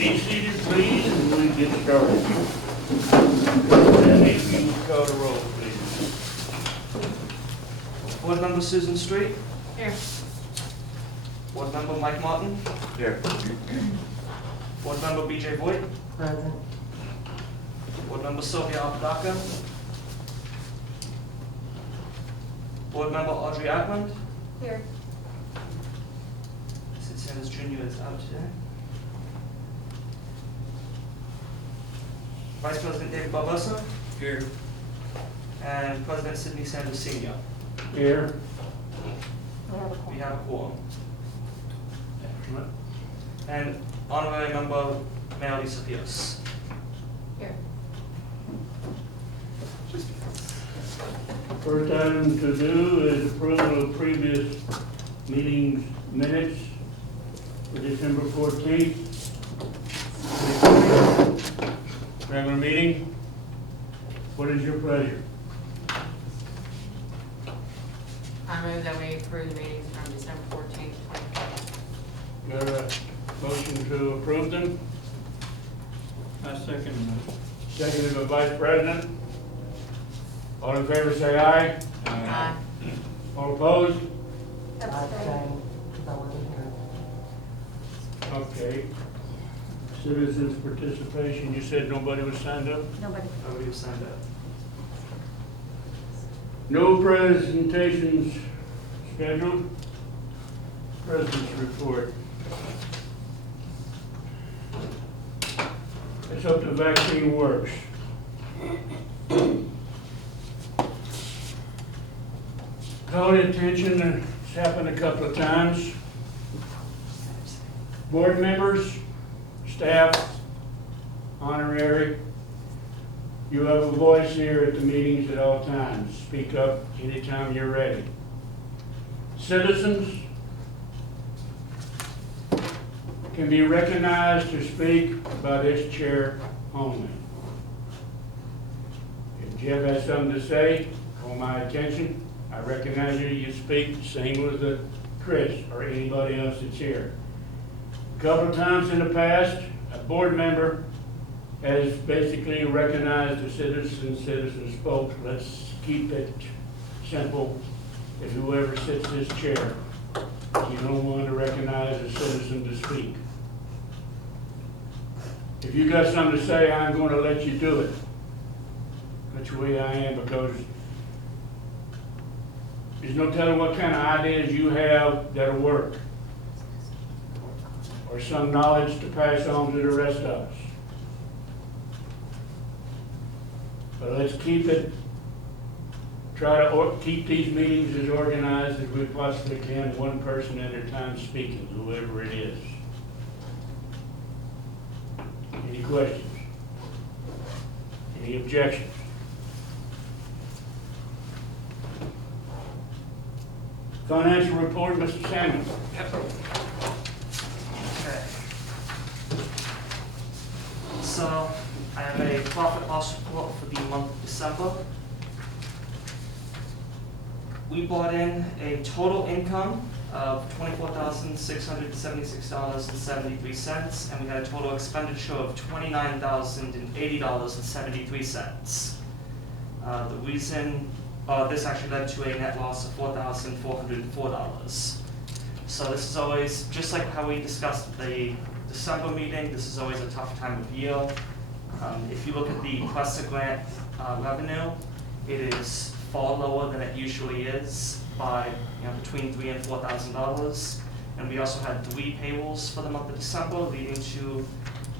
Be seated, please, and we'll get started. And if you would call the roll, please. Board Member Susan Street. Here. Board Member Mike Martin. Here. Board Member BJ Voigt. Present. Board Member Sylvia Apodaca. Board Member Audrey Ackland. Here. Sid Sanders Jr. is out today. Vice President David Barbosa. Here. And President Sidney Sanders Sr. Here. We have a quorum. Excellent. And Honorary Member Mayor Lisa Pierce. Here. First item to do is approval of previous meetings minutes for December 14th. Regular meeting. What is your pleasure? I move that we approve the meetings from December 14th, 2020. Got a motion to approve them? I second. Seconded by Vice President. All in favor say aye. Aye. All opposed? Abstain. Okay. Citizens participation, you said nobody was signed up? Nobody. Nobody was signed up. No presentations scheduled. President's report. Let's hope the vaccine works. Call the attention, it's happened a couple of times. Board members, staff, honorary, you have a voice here at the meetings at all times. Speak up anytime you're ready. Citizens can be recognized to speak by this chair only. If Jeff has something to say, call my attention. I recognize you, you speak, same with Chris or anybody else that's here. A couple of times in the past, a board member has basically recognized the citizen spoke. Let's keep it simple. If whoever sits this chair, you don't want to recognize a citizen to speak. If you got something to say, I'm going to let you do it. That's the way I am, because there's no telling what kind of ideas you have that'll work, or some knowledge to pass on to the rest of us. But let's keep it, try to keep these meetings as organized as we possibly can, one person at a time speaking, whoever it is. Any questions? Any objections? Financial report, Mr. Samuel. Okay. So, I have a profit loss report for the month of December. We brought in a total income of $24,676.73, and we had a total expenditure of $29,080.73. The reason this actually led to a net loss of $4,404. So this is always, just like how we discussed at the December meeting, this is always a tough time of year. If you look at the Questa grant revenue, it is far lower than it usually is by between $3,000 and $4,000. And we also had 3 payrolls for the month of December, leading to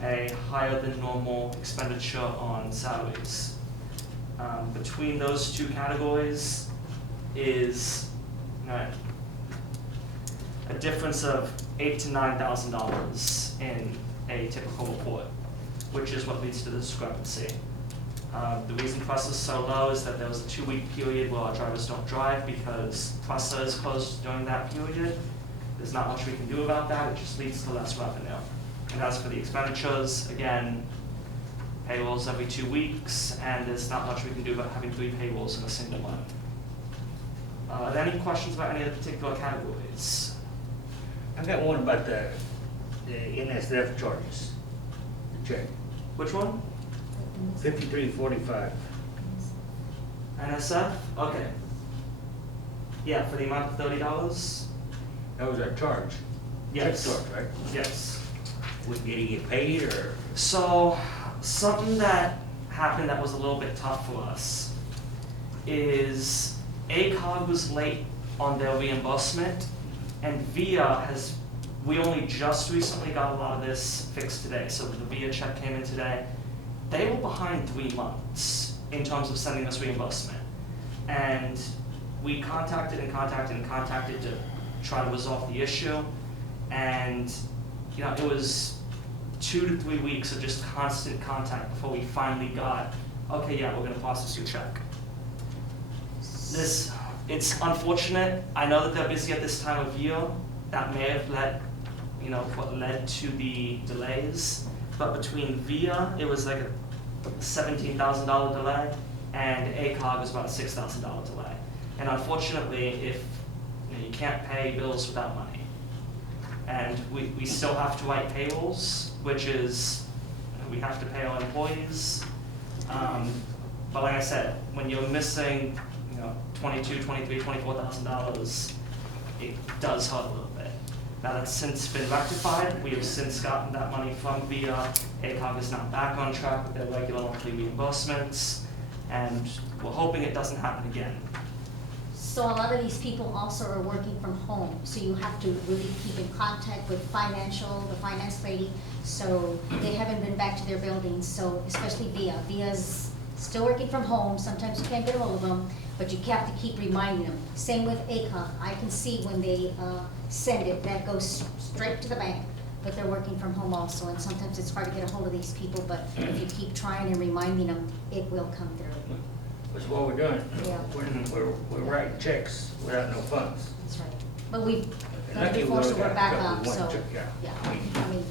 a higher than normal expenditure on salaries. Between those two categories is a difference of $8,000 to $9,000 in a typical report, which is what leads to the discrepancy. The reason Pressa is so low is that there was a 2-week period where our drivers don't drive because Pressa is closed during that period. There's not much we can do about that, it just leads to less revenue. And as for the expenditures, again, payrolls every 2 weeks, and there's not much we can do about having 3 payrolls in a single month. Are there any questions about any of the particular categories? I got one about the NSF charges. check? Which one? 5345. NSF? Okay. Yeah, for the amount of $30? That was our charge. Yes. Check charge, right? Yes. We getting it paid or? So, something that happened that was a little bit tough for us is ACOG was late on their reimbursement, and we only just recently got a lot of this fixed today, so the VIA check came in today. They were behind 3 months in terms of sending us reimbursement. And we contacted to try to resolve the issue. And, you know, it was 2 to 3 weeks of just constant contact before we finally got, okay, yeah, we're gonna process your check. It's unfortunate. I know that they're busy at this time of year. That may have what led to the delays. But between VIA, it was like a $17,000 delay, and ACOG was about a $6,000 delay. And unfortunately, if you can't pay bills without money. And we still have to write payrolls, which is, we have to pay our employees. But like I said, when you're missing, $22,000, $23,000, $24,000, it does hurt a little bit. Now that's since been rectified. We have since gotten that money from VIA. ACOG is now back on track with their regular monthly reimbursements, and we're hoping it doesn't happen again. So a lot of these people also are working from home, so you have to really keep in contact with the finance lady, so they haven't been back to their buildings, so especially VIA. VIA's still working from home, sometimes you can't get a hold of them, but you have to keep reminding them. Same with ACOG. I can see when they send it, that goes straight to the bank, but they're working from home also, and sometimes it's hard to get a hold of these people, but if you keep trying and reminding them, it will come through. That's what we're doing. Yeah. We're writing checks without no funds. That's right. But we've done it Lucky we before, so only we're got a back couple, up, one so, check, yeah. yeah, I mean,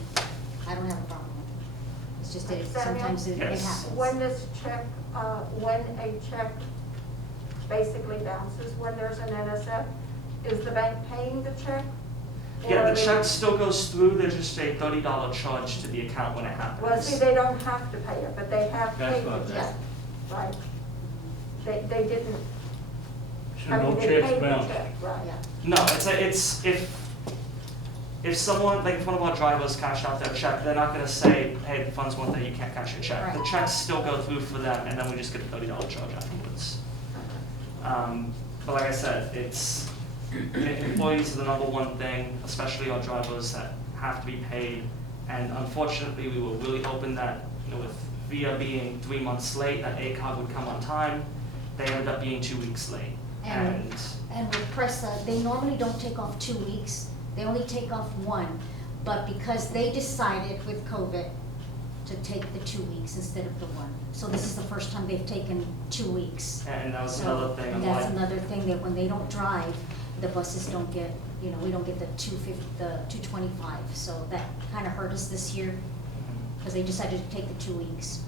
I don't have a problem with it. It's just that Samuel? sometimes it Yes. happens. When this check, when a check basically bounces, when there's an NSF, is the bank paying the check? Yeah, Or the check still goes through. There's just a $30 charge to the account when it happens. Well, see, they don't have to pay it, but they have That's paid what the I'm check, right? They didn't, So I mean, no they checks paid the bounced. check, right? Yeah, No, it's if someone, like if one of our drivers cashed out their check, they're not gonna say, hey, the funds weren't there, you can't cash your check. The Right. checks still go through for them, and then we just get a $30 charge afterwards. But like I said, employees are the number one thing, especially our drivers that have to be paid. And unfortunately, we were really hoping that, with VIA being 3 months late, that ACOG would come on time. They ended up being 2 weeks late. and with PRESA, they normally don't take off 2 weeks, they only take off 1. But because they decided with COVID to take the 2 weeks instead of the 1. So this is the first time they've taken 2 weeks. And that was So another thing. I'm that's like, another thing, that when they don't drive, the buses don't get, we don't get the 225. So that kind of hurt us this year, because they decided to take the 2 weeks.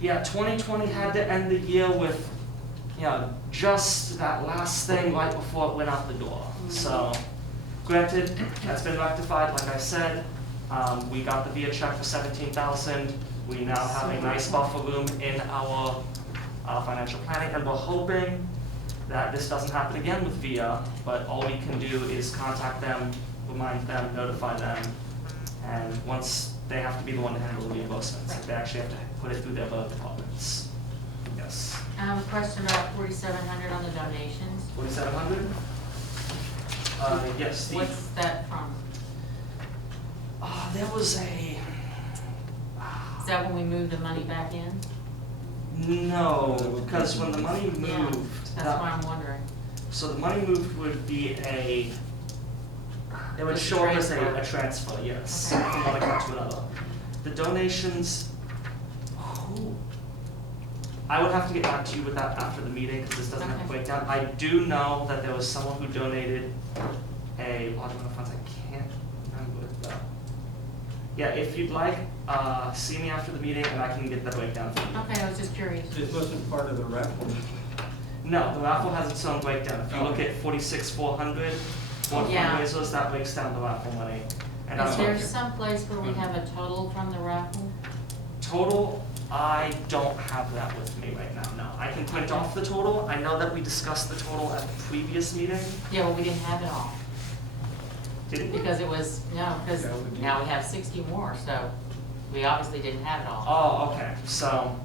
yeah, 2020 had to end the year with, just that last thing right before it went out the door. So, granted, that's been rectified, like I said. We got the VIA check for $17,000. We now have a nice buffer room in our financial planning, and we're hoping that this doesn't happen again with VIA, but all we can do is contact them, remind them, notify them, and once they have to be the one to handle the reimbursements, they actually have to put it through their other departments. Yes. I have a question about 4,700 on the donations. 4,700? Yes. What's that from? There was a. Is that when we moved the money back in? No, because when the money Yeah, moved. that's why I'm wondering. So the money moved would be it would Just show up as transfer. a transfer, yes, Okay. from one account to another. The donations, I would have to get back to you with that after the meeting, because this doesn't have a Okay. breakdown. I do know that there was someone who donated a large amount of funds, I can't remember the. Yeah, if you'd like, see me after the meeting and I can get the breakdown for you. Okay, I was just curious. This wasn't part of the raffle. No, the raffle has its own breakdown. If you look at 46,400 for Yeah. fundraisers, that breaks down the raffle money. And Is that's there what- some place where we have a total from the raffle? Total, I don't have that with me right now, no. I can print off the total. I know that we discussed the total at the previous meeting. Yeah, well, we didn't have it all, Didn't we? because it was, no, because Yeah, we did. now we have 60 more, so we obviously didn't have it all. Oh, okay, so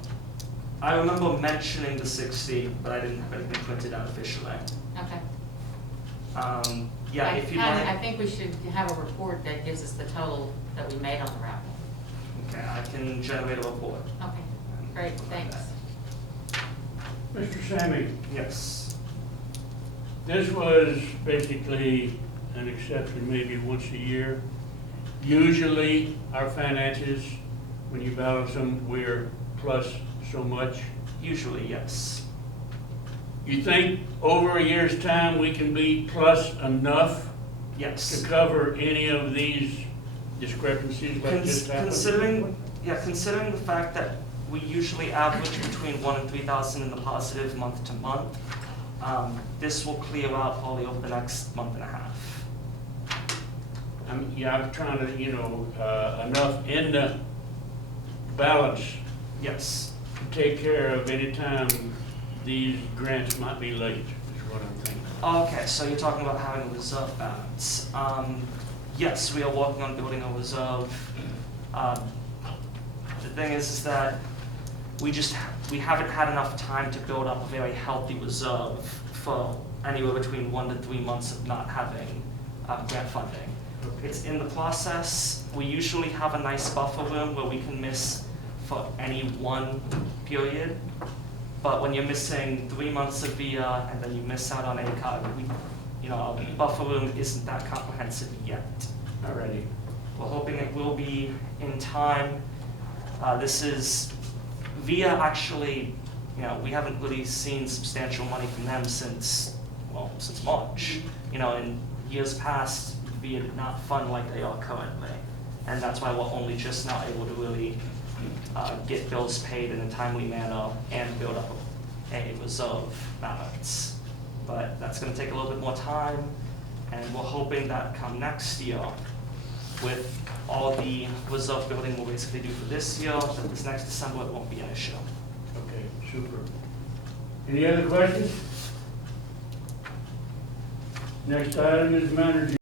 I remember mentioning the 60, but I didn't have anything printed out officially. Okay. Yeah, if you I want, think we should have a report that gives us the total that we made on the raffle. okay, I can generate a report. Okay, great, thanks. Mr. Sammy, Yes. this was basically an exception maybe once a year. Usually, our finances, when you balance them, we're plus so much. Usually, yes. You think over a year's time, we can be plus enough to Yes. cover any of these discrepancies like just happened? Considering the fact that we usually average between 1 and 3,000 in the positive month to month, this will clear out probably over the next month and a half. I'm trying to, enough in the balance Yes. to take care of any time these grants might be late, is what I'm thinking. Okay, so you're talking about having a reserve balance. Yes, we are working on building a reserve. The thing is that we haven't had enough time to build up a very healthy reserve for anywhere between 1 to 3 months of not having grant funding. It's in the process. We usually have a nice buffer room where we can miss for any one period. But when you're missing 3 months of VIA and then you miss out on ACOG, our buffer room isn't that comprehensive yet. Alrighty. We're hoping it will be in time. VIA actually, we haven't really seen substantial money from them since March. In years past, VIA did not fund like they are currently. And that's why we're only just now able to really get bills paid in a timely manner and build up a reserve balance. But that's going to take a little bit more time, and we're hoping that come next year, with all the reserve building we'll basically do for this year, that this next December it won't be an issue. Okay, super. Any other questions? Next item is manager